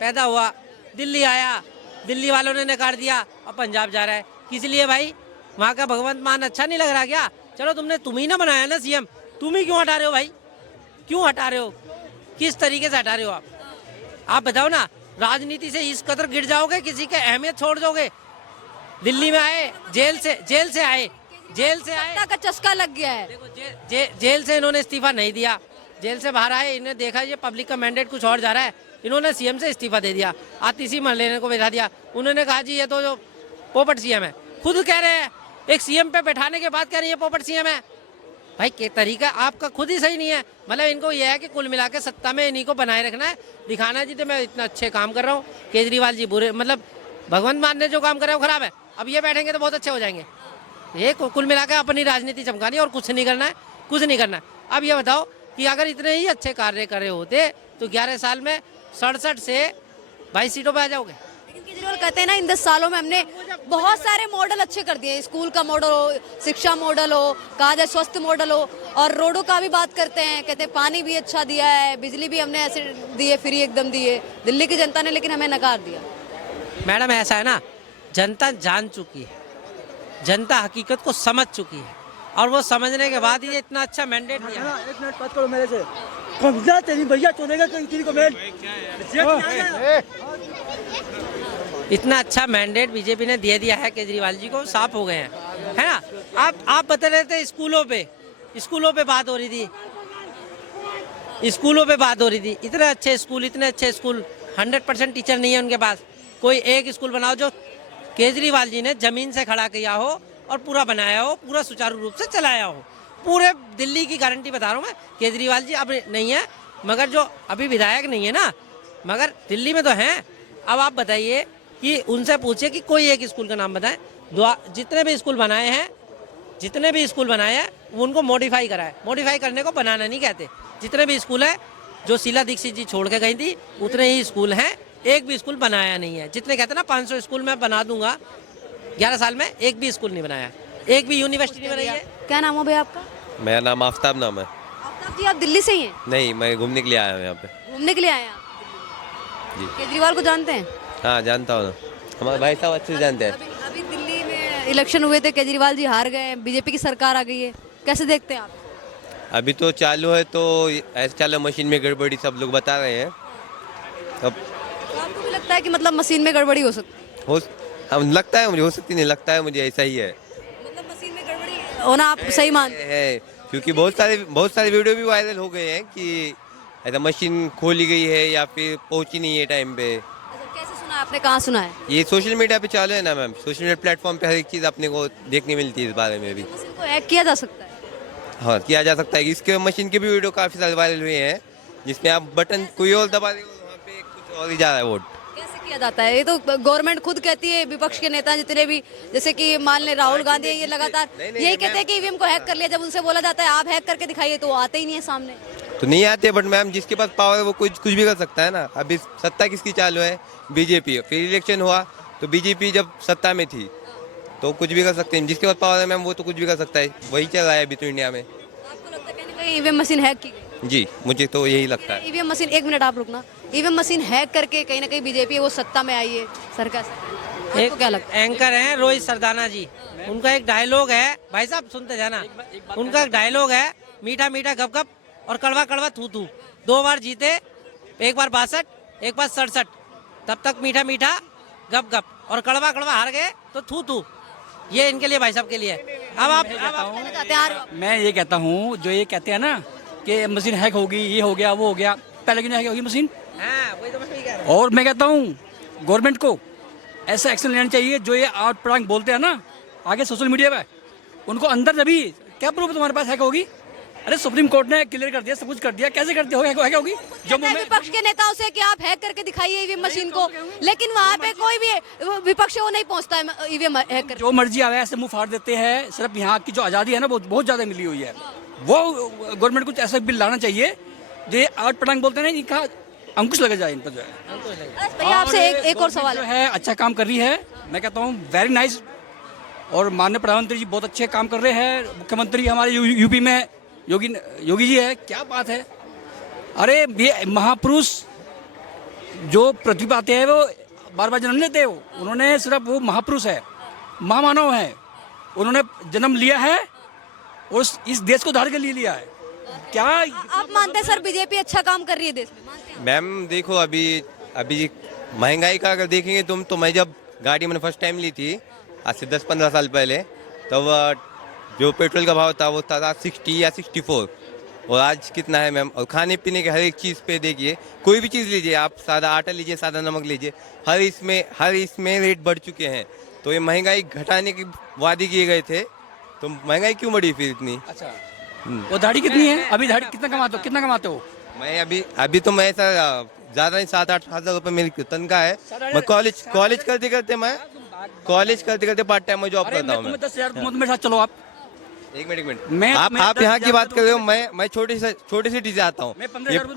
पैदा हुआ, दिल्ली आया, दिल्ली वालों ने नकार दिया, अब पंजाब जा रहा है। किस लिए भाई? वहाँ का भगवंत मान अच्छा नहीं लग रहा क्या? चलो तुम ही ना बनाया ना सीएम, तुम ही क्यों हटा रहे हो भाई? क्यों हटा रहे हो? किस तरीके से हटा रहे हो आप बताओ ना। राजनीति से इस कदर गिर जाओगे, किसी के अहमियत छोड़ दोगे। दिल्ली में आए, जेल से आए, का चस्का लग गया है। देखो जेल से इन्होंने इस्तीफा नहीं दिया, जेल से बाहर आए, इन्हें देखा ये पब्लिक का मैंडेट कुछ और जा रहा है, इन्होंने सीएम से इस्तीफा दे दिया, आतिशी महलेने को बैठा दिया। उन्होंने कहा जी ये तो जो पोपट सीएम है, खुद कह रहे हैं एक सीएम पे बैठाने के बाद कह रहे हैं ये पोपट सीएम है। भाई के तरीका आपका खुद ही सही नहीं है। मतलब इनको यह है कि कुल मिला के सत्ता में इन्हीं को बनाए रखना है, दिखाना है जी तो मैं इतना अच्छे काम कर रहा हूँ, केजरीवाल जी बुरे, मतलब भगवंत मान ने जो काम करे वो खराब है, अब ये बैठेंगे तो बहुत अच्छे हो जाएंगे। ये कुल मिला के अपनी राजनीति चमकानी और कुछ नहीं करना है, कुछ नहीं करना है। अब ये बताओ कि अगर इतने ही अच्छे कार्य करे होते तो 11 साल में 67 से 22 सीटों पे आ जाओगे। लेकिन केजरीवाल कहते हैं ना इन 10 सालों में हमने बहुत सारे मॉडल अच्छे कर दिए, स्कूल का मॉडल हो, शिक्षा मॉडल हो, कहा जाए स्वास्थ्य मॉडल हो, और रोडों का भी बात करते हैं, कहते हैं पानी भी अच्छा दिया है, बिजली भी हमने ऐसे दिए, फ्री एकदम दिए दिल्ली की जनता ने, लेकिन हमें नकार दिया। मैडम ऐसा है ना, जनता जान चुकी है, जनता हकीकत को समझ चुकी है, और वो समझने के बाद ही इतना अच्छा मैंडेट दिया। एक मिनट बात करो मेरे से, कौन तेरी भैया चुनेगा किसी को मेल? इतना अच्छा मैंडेट बीजेपी ने दे दिया है केजरीवाल जी को, साफ हो गए हैं, है ना। आप बता रहे थे स्कूलों पे बात हो रही थी, स्कूलों पे बात हो रही थी, इतने अच्छे स्कूल 100% टीचर नहीं है उनके पास। कोई एक स्कूल बनाओ जो केजरीवाल जी ने जमीन से खड़ा किया हो और पूरा बनाया हो, पूरा सुचारू रूप से चलाया हो। पूरे दिल्ली की गारंटी बता रहा हूँ मैं, केजरीवाल जी अब नहीं है, मगर जो अभी विधायक नहीं है ना, मगर दिल्ली में तो हैं। अब आप बताइए कि उनसे पूछिए कि कोई एक स्कूल का नाम बताएं। जितने भी स्कूल बनाए हैं वो उनको मॉडिफाई कराए। मॉडिफाई करने को बनाना नहीं कहते। जितने भी स्कूल है जो शीला दीक्षित जी छोड़ के गई थी उतने ही स्कूल हैं, एक भी स्कूल बनाया नहीं है। जितने कहते हैं ना 500 स्कूल मैं बना दूंगा, 11 साल में एक भी स्कूल नहीं बनाया, एक भी यूनिवर्सिटी नहीं बनाई है। क्या नाम हो भैया आपका? मेरा नाम आफ्ताब नाम है। आफ्ताब जी, आप दिल्ली से ही हैं? नहीं, मैं घूमने के लिए आया हूँ यहाँ पे। घूमने के लिए आए हैं आप? जी। केजरीवाल को जानते हैं? हाँ, जानता हूँ ना, हमारे भाई साहब अच्छे से जानते हैं। अभी दिल्ली में इलेक्शन हुए थे, केजरीवाल जी हार गए, बीजेपी की सरकार आ गई है, कैसे देखते हैं आप? अभी तो चालू है, तो ऐसे चालू मशीन में गड़बड़ी सब लोग बता रहे हैं। अब तो आपको भी लगता है कि मतलब मशीन में गड़बड़ी हो सकती हम लगता है मुझे, हो सकती नहीं, लगता है मुझे ऐसा ही है। मतलब मशीन में गड़बड़ी होना आप सही मानते है, क्योंकि बहुत सारे वीडियो भी वायरल हो गए हैं कि ऐसा मशीन खोली गई है या फिर पहुंची नहीं है टाइम पे। कैसे सुना है आपने, कहाँ सुना है? ये सोशल मीडिया पे चालू है ना मैम, सोशल मीडिया प्लेटफॉर्म पे हर एक चीज़ अपने को देखने मिलती है इस बारे में भी। मशीन को हैक किया जा सकता है? हाँ, किया जा सकता है। इसके मशीन के भी वीडियो काफ़ी सारे वायरल हुए हैं जिसमें आप बटन कोई और दबा देंगे वहाँ पे कुछ और ही जा रहा है वोट। कैसे किया जाता है? ये तो गवर्नमेंट खुद कहती है, विपक्ष के नेता जितने भी, जैसे कि मान ले राहुल गांधी, ये लगातार यही कहते हैं कि ईवीएम को हैक कर लिया। जब उनसे बोला जाता है आप हैक करके दिखाइए तो आते ही नहीं है सामने। तो नहीं आते, बट मैम जिसके पास पावर है वो कुछ भी कर सकता है ना। अभी सत्ता किसकी चालू है? बीजेपी। फिर इलेक्शन हुआ तो बीजेपी जब सत्ता में थी तो कुछ भी कर सकते हैं। जिसके पास पावर है मैम वो तो कुछ भी कर सकता है। वही चल रहा है अभी तो इंडिया में। आपको लगता है कहीं ईवीएम मशीन हैक की गई? जी, मुझे तो यही लगता है। ईवीएम मशीन, एक मिनट आप रुकना, ईवीएम मशीन हैक करके कहीं ना कहीं बीजेपी वो सत्ता में आई है, सरकार से, आपको क्या लगता है? एंकर हैं रोहित सरदाना जी, उनका एक डायलॉग है, भाई साहब सुनते जाना, उनका एक डायलॉग है, मीठा मीठा गप गप और कड़वा कड़वा थू थू। 2 बार जीते, एक बार 62, एक बार 67, तब तक मीठा मीठा गप गप और कड़वा कड़वा हार गए तो थू थू। ये इनके लिए, भाई साहब के लिए। अब आप मैं ये कहता हूँ, जो ये कहते हैं ना कि मशीन हैक होगी, ये हो गया वो हो गया, पहले क्यों नहीं हैक होगी मशीन? हाँ, वही तो मैं भी कह रहा हूँ। और मैं कहता हूँ गवर्नमेंट को ऐसा एक्शन लेना चाहिए। जो ये आउट प्रैंक बोलते हैं ना आगे सोशल मीडिया पे, उनको अंदर जभी क्या प्रूफ तुम्हारे पास हैक होगी? अरे सुप्रीम कोर्ट ने क्लियर कर दिया, सब कुछ कर दिया, कैसे करते हो हैक होगी? जम्मू में विपक्ष के नेताओं से कि आप हैक करके दिखाइए ईवीएम मशीन को, लेकिन वहाँ पे कोई भी विपक्ष वो नहीं पहुँचता है ईवीएम हैक करके। जो मर्जी आवे ऐसे मुंह फाड़ देते हैं। सिर्फ यहाँ की जो आज़ादी है ना बहुत ज़्यादा मिली हुई है। वो गवर्नमेंट कुछ ऐसा बिल लाना चाहिए जो ये आउट प्रैंक बोलते हैं ना, इनका अंकुश लगा जाए इन पर जो है। भैया आपसे एक और सवाल जो है, अच्छा काम कर रही है, मैं कहता हूँ वेरी नाइस। और माननीय प्रधानमंत्री जी बहुत अच्छे काम कर रहे हैं। मुख्यमंत्री हमारे यूपी में योगी जी है, क्या बात है। अरे ये महापुरुष जो पृथ्वी पे आते हैं वो बार बार जन्म लेते हैं। उन्होंने सिर्फ, वो महापुरुष है, महामानव है, उन्होंने जन्म लिया है और इस देश को धार के लिए लिया है। क्या आप मानते हैं सर बीजेपी अच्छा काम कर रही है देश में? मानते हैं? मैम देखो, अभी महंगाई का अगर देखेंगे तुम, तो मैं जब गाड़ी मैंने फर्स्ट टाइम ली थी आज से 10-15 साल पहले, तब जो पेट्रोल का भाव था वो था 60 या 64, और आज कितना है मैम। और खाने पीने के हर एक चीज़ पे देखिए, कोई भी चीज़ लीजिए आप, सादा आटा लीजिए, सादा नमक लीजिए, हर इसमें रेट बढ़ चुके हैं। तो ये महंगाई घटाने की वादे किए गए थे, तो महंगाई क्यों बढ़ी फिर इतनी? अच्छा, वो दाढ़ी कितनी है अभी? दाढ़ी कितना कमाते हो? मैं अभी तो मैं सर ज़्यादा नहीं, 7-8 हज़ार रुपये मेरी तनख्वाह है। मैं कॉलेज करते करते पार्ट टाइम में जॉब करता हूँ। 10,000 मेरे साथ चलो आप। एक मिनट मैं आप यहाँ की बात कर रहे हो, मैं छोटी सिटी से आता हूँ।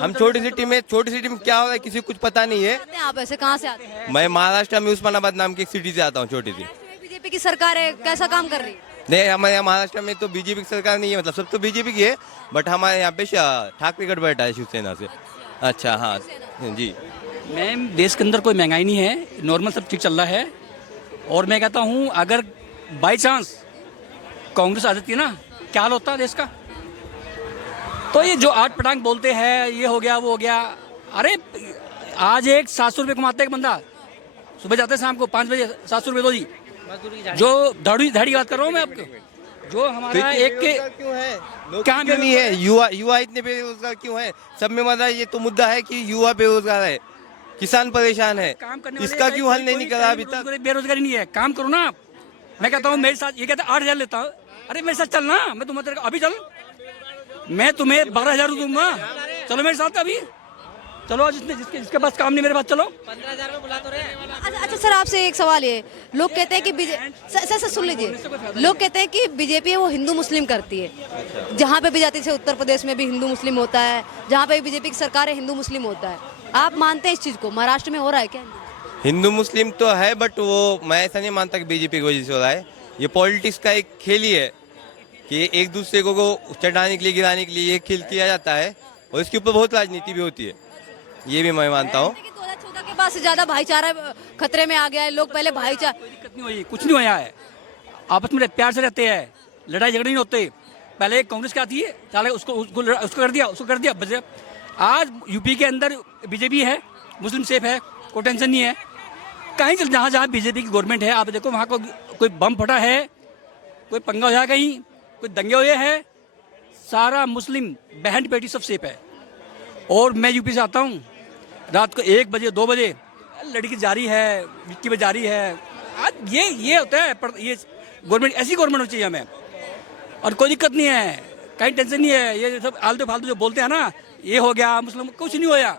हम छोटी सिटी में क्या हो रहा है किसी को कुछ पता नहीं है। आप ऐसे कहाँ से आते हैं? मैं महाराष्ट्र में उस्मानाबाद नाम की एक सिटी से आता हूँ, छोटी सी। बीजेपी की सरकार है, कैसा काम कर रही है? नहीं, हमारे यहाँ महाराष्ट्र में तो बीजेपी की सरकार नहीं है, मतलब सब तो बीजेपी की है, बट हमारे यहाँ पे ठाकरे गढ़ बैठा है शिवसेना से। अच्छा, हाँ जी मैम, देश के अंदर कोई महंगाई नहीं है, नॉर्मल सब ठीक चल रहा है। और मैं कहता हूँ अगर बाई चांस कांग्रेस आ जाती है ना, क्या हाल होता है देश का। तो ये जो आठ पटांग बोलते हैं, ये हो गया वो हो गया, अरे आज एक 700 रुपये कमाता है एक बंदा, सुबह जाते हैं शाम को 5 बजे, 700 रुपये दो जी। जो धाड़ी की बात कर रहा हूँ मैं आपको, जो हमारा एक के क्यों है, क्या क्यों नहीं है, युवा इतने बेरोजगार क्यों है? सब में मतलब ये तो मुद्दा है कि युवा बेरोजगार है, किसान परेशान है, काम करने इसका क्यों हल नहीं निकला अभी तक? बेरोजगारी नहीं है, काम करो ना आप। मैं कहता हूँ मेरे साथ, ये कहता है 8,000 लेता हूँ, अरे मेरे साथ चलना, मैं तुम्हें अभी चल, मैं तुम्हें 12,000 दूंगा, चलो मेरे साथ अभी चलो। जिसके पास काम नहीं मेरे पास चलो। 15,000 में बुला तो रहे। अच्छा सर, आपसे एक सवाल ये, लोग कहते हैं कि सर सुन लीजिए, लोग कहते हैं कि बीजेपी वो हिंदू मुस्लिम करती है। जहाँ पे भी जाती है, उत्तर प्रदेश में भी हिंदू मुस्लिम होता है, जहाँ पे बीजेपी की सरकार है हिंदू मुस्लिम होता है। आप मानते हैं इस चीज को? महाराष्ट्र में हो रहा है क्या? हिंदू मुस्लिम तो है, बट वो मैं ऐसा नहीं मानता कि बीजेपी की वजह से हो रहा है। ये पॉलिटिक्स का एक खेल ही है कि एक दूसरे को चढ़ाने के लिए, गिराने के लिए ये खेल किया जाता है, और इसके ऊपर बहुत राजनीति भी होती है, ये भी मैं मानता हूँ। 2014 के बाद से ज्यादा भाईचारा खतरे में आ गया है। लोग पहले भाईचारा, दिक्कत नहीं हुई, कुछ नहीं हुआ है, आपस में प्यार से रहते हैं, लड़ाई झगड़े नहीं होते। पहले कांग्रेस क्या आती है, चाहे उसको कर दिया बस। आज यूपी के अंदर बीजेपी है, मुस्लिम सेफ है, कोई टेंशन नहीं है। कहीं चल, जहाँ बीजेपी की गवर्नमेंट है, आप देखो वहाँ को कोई बम फटा है, कोई पंगा हो जाए, कहीं कोई दंगे हुए हैं, सारा मुस्लिम बहन बेटी सब सेफ है। और मैं यूपी से आता हूँ, रात को 1 बजे 2 बजे लड़की जारी है, मिट्टी में जारी है। आज ये होता है, पर ये गवर्नमेंट, ऐसी गवर्नमेंट होनी चाहिए हमें, और कोई दिक्कत नहीं है, कहीं टेंशन नहीं है। ये सब आलतू फालतू जो बोलते हैं ना, ये हो गया मुस्लिम, कुछ नहीं होया,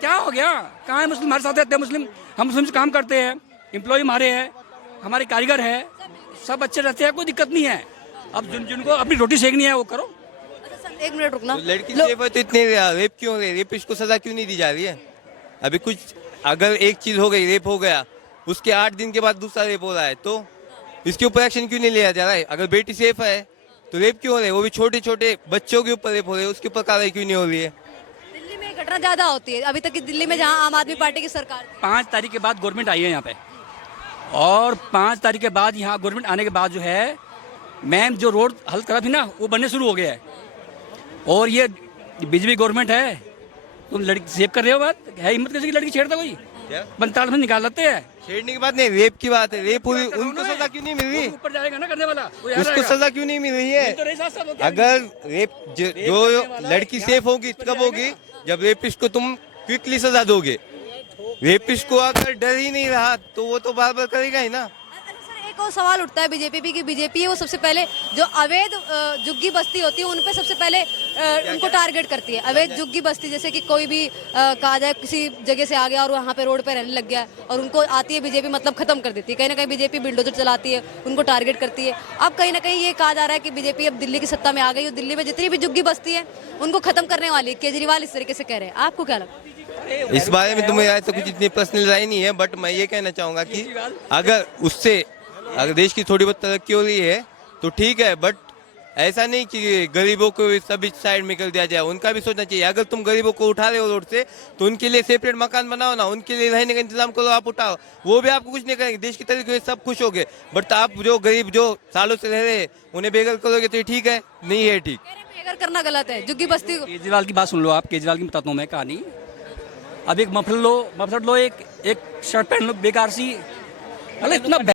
क्या हो गया? कहाँ है मुस्लिम? हमारे साथ रहते हैं मुस्लिम, हम मुस्लिम से काम करते हैं, एम्प्लॉय हमारे हैं, हमारे कारीगर है, सब अच्छे रहते हैं, कोई दिक्कत नहीं है। अब जिनको अपनी रोटी सेकनी है वो करो। 1 मिनट रुकना। तो लड़की सेफ है तो इतने रेप क्यों हो रहे? रेपिस्ट को सजा क्यों नहीं दी जा रही है? अभी कुछ अगर एक चीज हो गई, रेप हो गया, उसके 8 दिन के बाद दूसरा रेप हो रहा है, तो इसके ऊपर एक्शन क्यों नहीं लिया जा रहा है? अगर बेटी सेफ है तो रेप क्यों हो रहे हैं? वो भी छोटे छोटे बच्चों के ऊपर रेप हो रहे हैं, उसके ऊपर कार्रवाई क्यों नहीं हो रही है? दिल्ली में घटना ज्यादा होती है अभी तक की, दिल्ली में जहाँ आम आदमी पार्टी की सरकार थी। 5 तारीख के बाद गवर्नमेंट आई है यहाँ पे, और 5 तारीख के बाद यहाँ गवर्नमेंट आने के बाद जो है, मैम जो रोड हल करा थी ना, वो बनने शुरू हो गया है। और ये बीजेपी गवर्नमेंट है, तुम लड़की सेव कर रहे हो, बात है हिम्मत कैसे की लड़की छेड़ता कोई? 45 में निकाल लेते हैं। छेड़ने की बात नहीं, रेप की बात है। रेप हुई, उनको सजा क्यों नहीं मिल रही? ऊपर जाएगा ना करने वाला, उसको सजा क्यों नहीं मिल रही है? अगर रेप जो लड़की सेफ होगी कब होगी? जब रेपिस्ट को तुम क्विकली सजा दोगे। रेपिस्ट को अगर डर ही नहीं रहा तो वो तो बार बार करेगा ही ना। एक और सवाल उठता है बीजेपी की, बीजेपी है वो सबसे पहले जो अवैध झुग्गी बस्ती होती है उन पे सबसे पहले उनको टारगेट करती है। अवैध झुग्गी बस्ती, जैसे कि कोई भी कहा जाए किसी जगह से आ गया और वहाँ पे रोड पे रहने लग गया और उनको आती है बीजेपी, मतलब खत्म कर देती है। कहीं ना कहीं बीजेपी बिल्डोजर चलाती है, उनको टारगेट करती है। अब कहीं ना कहीं ये कहा जा रहा है कि बीजेपी अब दिल्ली की सत्ता में आ गई और दिल्ली में जितनी भी झुग्गी बस्ती है उनको खत्म करने वाली है। केजरीवाल इस तरीके से कह रहे हैं, आपको क्या लगता है? इस बारे में तो मेरा तो कुछ इतनी पर्सनल राय नहीं है, बट मैं ये कहना चाहूँगा कि अगर देश की थोड़ी बहुत तरक्की हो रही है तो ठीक है, बट ऐसा नहीं कि गरीबों को सब इस साइड में कर दिया जाए, उनका भी सोचना चाहिए। अगर तुम गरीबों को उठा रहे हो रोड से तो उनके लिए सेपरेट मकान बनाओ ना, उनके लिए रहने का इंतजाम करो, आप उठाओ, वो भी आपको कुछ नहीं करेंगे, देश की तरक्की हुई, सब खुश हो गए। बट आप जो गरीब जो सालों से रह रहे हैं उन्हें बेघर करोगे तो ये ठीक है? नहीं है ठीक। कह रहे हैं बेघर करना गलत है, झुग्गी बस्ती को। केजरीवाल की बात सुन लो आप, केजरीवाल की बताता हूँ मैं कहानी। अब एक मफलर लो, एक शर्ट पहन लो बेकार सी, मतलब इतना